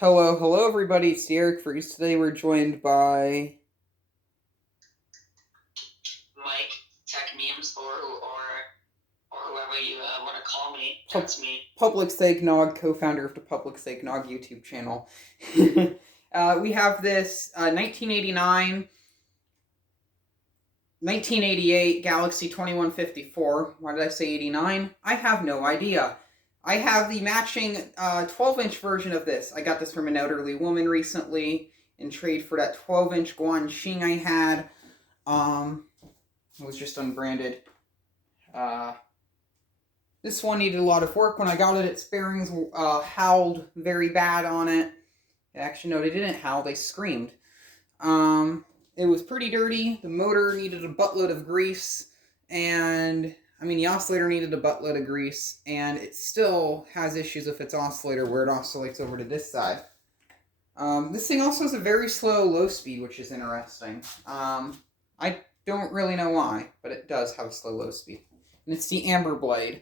Hello everybody, it's the Eric Freeze. Today we're joined by Mike Tech Memes or whoever you want to call me. Pu- That's me. Public Sake Nog, co-founder of the Public Sake Nog YouTube channel. We have this 1989, 1988 Galaxy 2154. Why did I say 89? I have no idea. I have the matching 12-inch version of this. I got this from an elderly woman recently in trade for that 12-inch Guanxing I had. It was just unbranded. This one needed a lot of work. When I got it, its bearings howled very bad on it. Actually, no, they didn't howl. They screamed. It was pretty dirty. The motor needed a buttload of grease. And, the oscillator needed a buttload of grease. And it still has issues with its oscillator where it oscillates over to this side. This thing also has a very slow low speed, which is interesting. I don't really know why, but it does have a slow low speed. And it's the Amber Blade.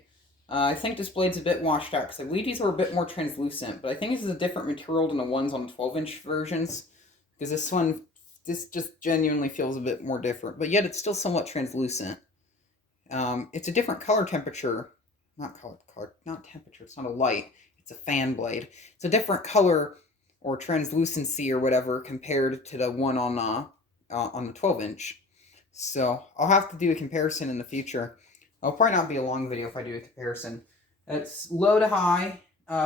I think this blade's a bit washed out, because I believe these were a bit more translucent, but I think this is a different material than the ones on the 12-inch versions, because this just genuinely feels a bit more different, but yet it's still somewhat translucent. It's a different color temperature, not temperature, it's not a light, it's a fan blade. It's a different color, or translucency, or whatever, compared to the one on the 12-inch. So, I'll have to do a comparison in the future. It'll probably not be a long video if I do a comparison. It's low to high.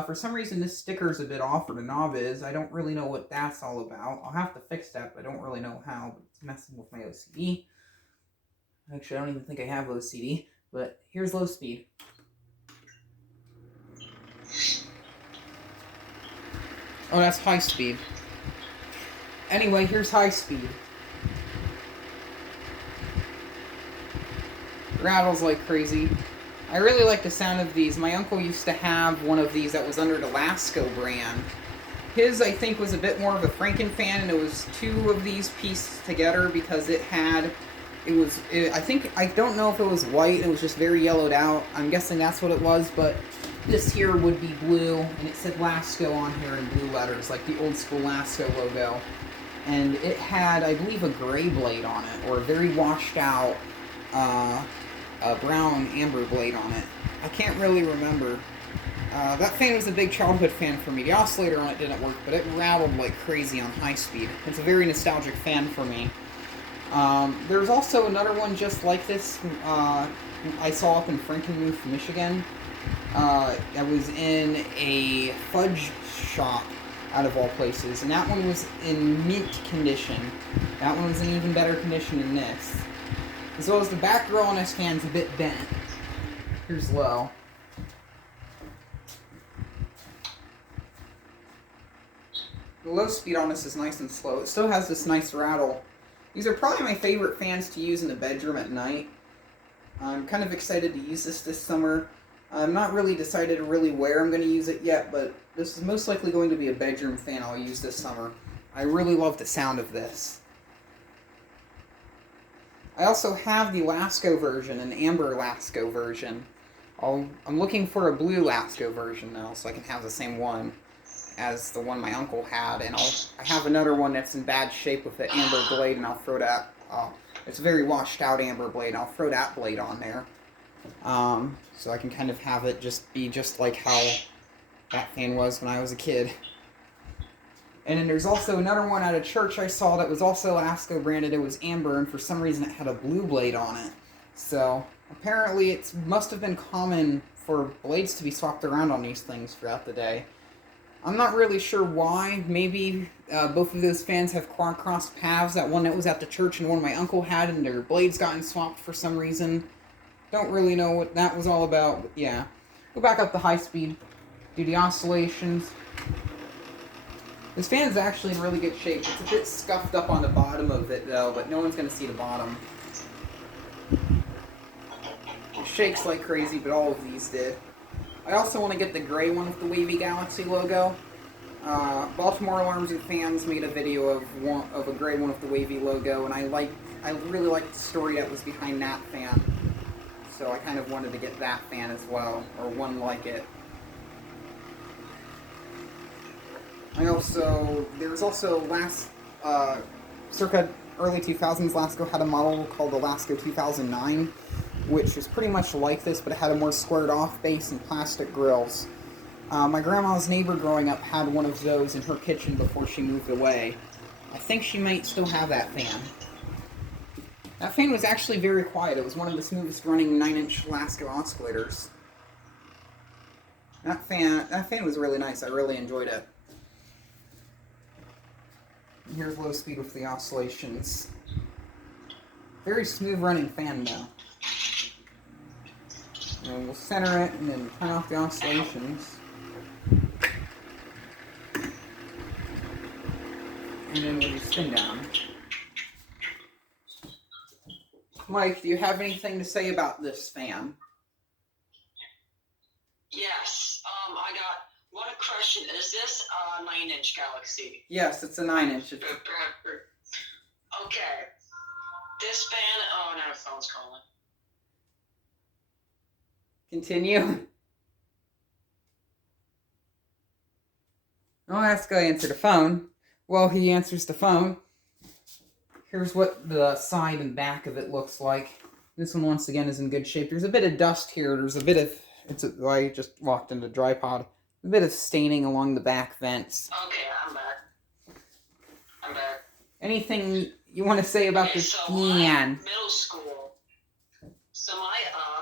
For some reason, this sticker's a bit off, or the knob is. I don't really know what that's all about. I'll have to fix that, but I don't really know how. But it's messing with my OCD. Actually, I don't even think I have OCD. But here's low speed. Oh, that's high speed. Anyway, here's high speed. Rattles like crazy. I really like the sound of these. My uncle used to have one of these that was under the Lasco brand. His, I think, was a bit more of a Franken-fan, and it was two of these pieced together because I don't know if it was white, it was just very yellowed out. I'm guessing that's what it was, but this here would be blue, and it said Lasco on here in blue letters, like the old school Lasco logo. And it had, I believe, a gray blade on it, or a very washed out, a brown amber blade on it. I can't really remember. That fan was a big childhood fan for me. The oscillator on it didn't work, but it rattled like crazy on high speed. It's a very nostalgic fan for me. There's also another one just like this I saw up in Frankenmuth, Michigan. I was in a fudge shop, out of all places, and that one was in mint condition. That one was in even better condition than this. As well as the back grill on this fan's a bit bent. Here's low. The low speed on this is nice and slow. It still has this nice rattle. These are probably my favorite fans to use in the bedroom at night. I'm kind of excited to use this summer. I'm not really decided really where I'm going to use it yet, but this is most likely going to be a bedroom fan I'll use this summer. I really love the sound of this. I also have the Lasco version, an amber Lasco version. I'm looking for a blue Lasco version now, so I can have the same one as the one my uncle had, and I have another one that's in bad shape with the amber blade, and I'll throw that. It's a very washed out amber blade. I'll throw that blade on there, so I can kind of have it be just like how that fan was when I was a kid. And then there's also another one at a church I saw that was also Lasco branded. It was amber, and for some reason it had a blue blade on it. So apparently it must have been common for blades to be swapped around on these things throughout the day. I'm not really sure why. Maybe both of those fans have crossed paths. That one that was at the church and one my uncle had, and their blades gotten swapped for some reason. Don't really know what that was all about, but yeah. Go back up to high speed. Do the oscillations. This fan is actually in really good shape. It's a bit scuffed up on the bottom of it, though, but no one's going to see the bottom. It shakes like crazy, but all of these did. I also want to get the gray one with the Wavy Galaxy logo. Baltimore Alarms and Fans made a video of a gray one with the Wavy logo, and I really liked the story that was behind that fan. So I kind of wanted to get that fan as well, or one like it. There was also circa early 2000s, Lasko had a model called the Lasko 2009, which was pretty much like this, but it had a more squared off base and plastic grills. My grandma's neighbor growing up had one of those in her kitchen before she moved away. I think she might still have that fan. That fan was actually very quiet. It was one of the smoothest running 9-inch Lasko oscillators. That fan was really nice. I really enjoyed it. Here's low speed with the oscillations. Very smooth running fan though. And we'll center it and then turn off the oscillations. And then we'll do spin down. Mike, do you have anything to say about this fan? Yes. I got one question. Is this a 9-inch Galaxy? Yes, it's a 9-inch. Okay. This fan. Oh, now the phone's calling. Continue. I'll ask guy answer the phone. While he answers the phone, here's what the side and back of it looks like. This one, once again, is in good shape. There's a bit of dust here. There's a bit of... I just walked into Drypod. A bit of staining along the back vents. Okay, I'm back. Anything you want to say about this fan? Middle school. So my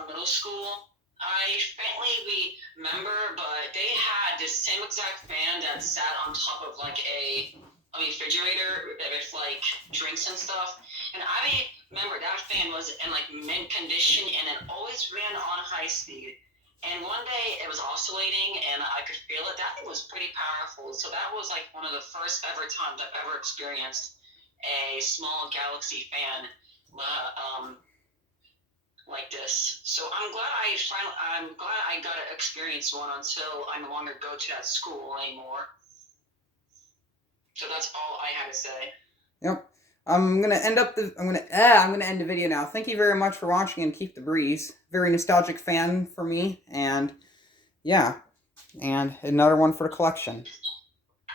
middle school, I faintly remember, but they had this same exact fan that sat on top of like a refrigerator with like drinks and stuff. And I remember that fan was in like mint condition and it always ran on high speed. And one day it was oscillating and I could feel it. That thing was pretty powerful. So that was like one of the first ever times I've ever experienced a small Galaxy fan like this. So I'm glad I got to experience one until I no longer go to that school anymore. So that's all I had to say. Yep. I'm gonna end the video now. Thank you very much for watching and keep the breeze. Very nostalgic fan for me, and yeah, and another one for the collection.